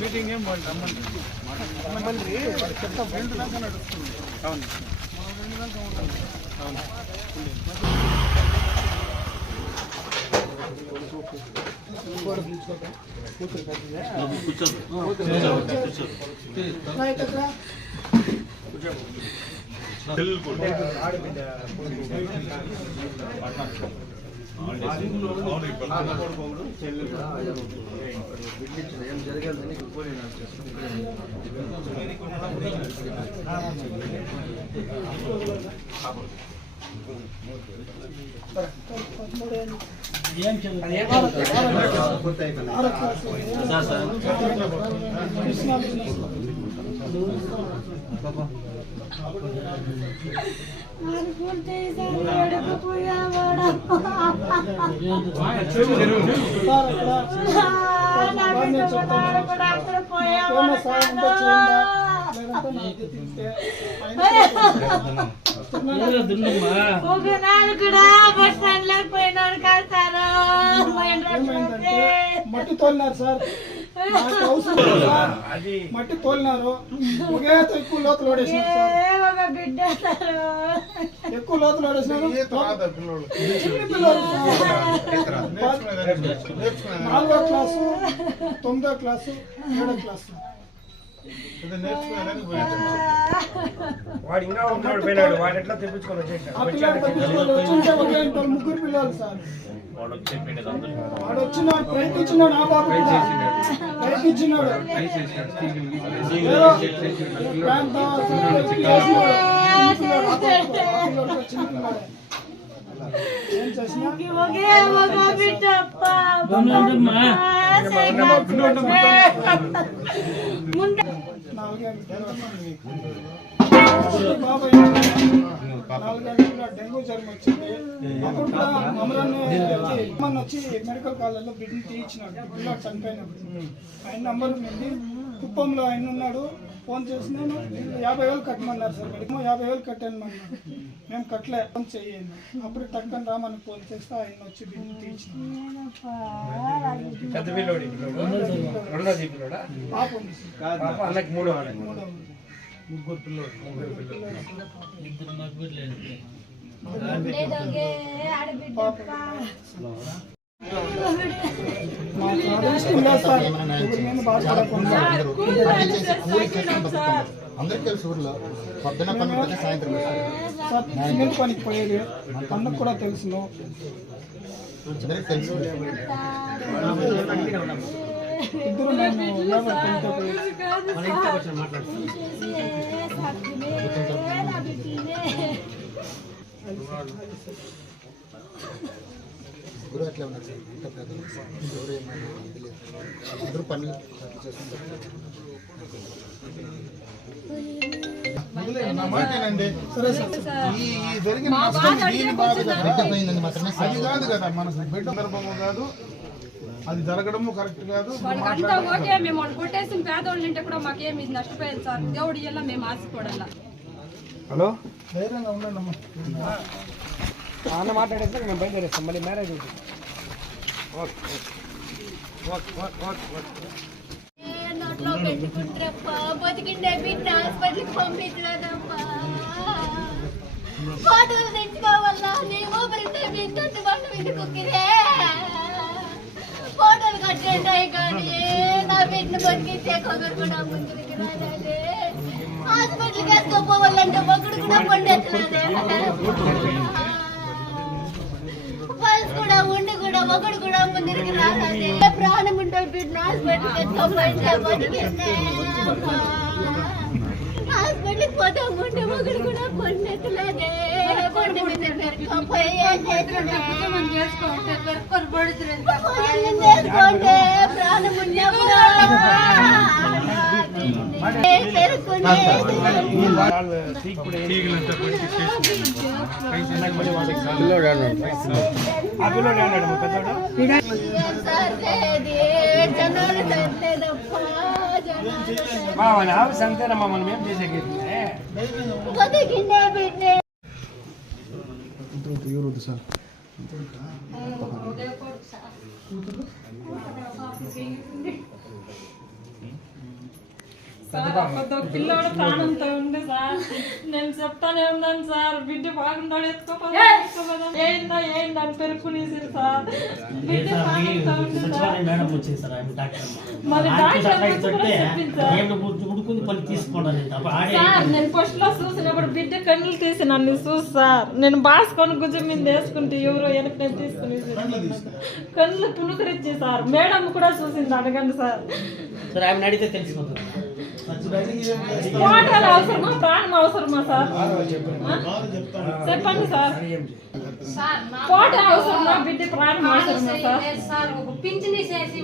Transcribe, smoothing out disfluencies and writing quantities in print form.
Meeting ఏం మట్టి తోలినారు sir, మట్టి తోలినారు. ఒకే ఎక్కువ లోతులు ఓడేసినారు సార్, ఎక్కువ లోతులు ఓడేసినారు. 4వ క్లాసు, 9వ క్లాసు, 7వ క్లాసు వాడు ఇంకా ఉన్నాడు పోయినాడు. వాడు ఎట్లా తెప్పించుకొని వచ్చేసాడు. ముగ్గురు పిల్లలు సార్. వాడు వచ్చినాడు, ప్రయత్నించినాడు. ఆ బాబు ప్రయత్నించినాడు. ఏం చేసినా డెంగ్యూ జ్వరం వచ్చింది. అప్పుడు అమ్మని వచ్చి మెడికల్ కాలేజ్లో బిడ్డని తీయించినాడు. పిల్లలు చనిపోయినప్పుడు ఆయన నంబర్ ఉంది. కుప్పంలో ఆయన ఉన్నాడు. ఫోన్ చేసినాను. 50,000 కట్టమన్నారు సార్. 50,000 కట్టాను అన్నారు. మేము కట్టలే, ఫోన్ చెయ్యండి. అప్పుడు టక్కని రామని ఫోన్ చేస్తే ఆయన వచ్చి బిడ్డని తీయించినాడు. పాప ఉంది సార్. ముగ్గురు పిల్లలు. అందరికి తెలుసు ఊర్లో పొద్దున పని సాయంత్రం సిమెంట్ పనికి పోయేది అన్నకు కూడా తెలుసు. అందరికి తెలుసు. ఇద్దరు నేను గురు అట్లా ఉన్నారు సార్. ఎవరు ఏమన్నా అందరూ పనులు అట్లా చేస్తుంటారు. మాట్లాడండి సరే సార్. ఈ జరిగిన నష్టం మాత్రమే అది కాదు కదా, మన బిడ్డ సందర్భము కాదు, అది జరగడము కరెక్ట్ కాదు. ఓకే, మేము కొట్టేసిన పేదోళ్ళు ఉంటే కూడా మాకేమి ఇది నష్టపోయేది సార్. దేవుడి వల్ల మేము ఆశపడాలా. హలో, ధైర్యంగా ఉండండి అన్న మాట్లాడేస్తే మేము బయలుదేరేస్తాం. మళ్ళీ మ్యారేజ్ నోట్లో పెట్టుకుంటారప్పా. బతికిండే బిడ్డ హాస్పిటల్కి పంపించలేదమ్మా. ఫోటోలు తెచ్చుకోవాలా? నీ ఊపిరింటే బిడ్డ వాళ్ళు వినుకుక్కిరే. ఫోటోలు కట్టేటాయి కానీ నా బిడ్డను బతికించే కొందరు కూడా ముందుకు రాలేదే. హాస్పిటల్కి వేసుకోపోవాలంటే ఒకడు కూడా పండెత్తలేదే. కూడా ఉండి కూడా ఒకడు కూడా ముందుకు రాలేదే. ప్రాణం ఉంటే బిడ్డ హాస్పిటల్కి వేసుకోపోయింటే బతికిందే. హాస్పిటల్కి పోతామంటే ఒకడు కూడా పండెత్తలేదే. పండి మీద పెరుకోపోయి పోతే ప్రాణం ఉన్నప్పుడు ఆ పిల్లోడు అన్నాడు మా పెద్దోడు బావని ఆవిడ సంతేనమ్మా మనం ఏం చేసేకి సార్ అప్పటితో పిల్లోడు ప్రాణంతో ఉంది సార్. నేను చెప్తానే ఉన్నాను సార్, బిడ్డ బాగున్నాడు ఎత్తుకోపోదా ఏందా అని పెరుక్కునేసారు సార్. బిడ్డ ప్రాణంతో ఉంది సార్. మేడం వచ్చింది సార్ ఆయన డాక్టర్ మరి డాక్టర్ కూడా చెప్పింది సార్. ఉడుకుంది పని తీసుకోవడం సార్ నేను ఫస్ట్ లో చూసినప్పుడు బిడ్డ కన్నులు తీసి నన్ను చూసి సార్, నేను బాసుకొని గుజ్జు మీద వేసుకుంటే ఎవరో వెనక నేను తీసుకుని కన్నులు పులుకరించి సార్. మేడం కూడా చూసింది, అడగండి సార్. సార్ ఆమె అడిగితే తెలిసిపోతుంది. పోటాలు అవసరమా, ప్రాణం అవసరమా సార్? చెప్పండి సార్. పోట అవసరమా, బిడ్డ ప్రాణం అవసరమా సార్? పింఛని చేసి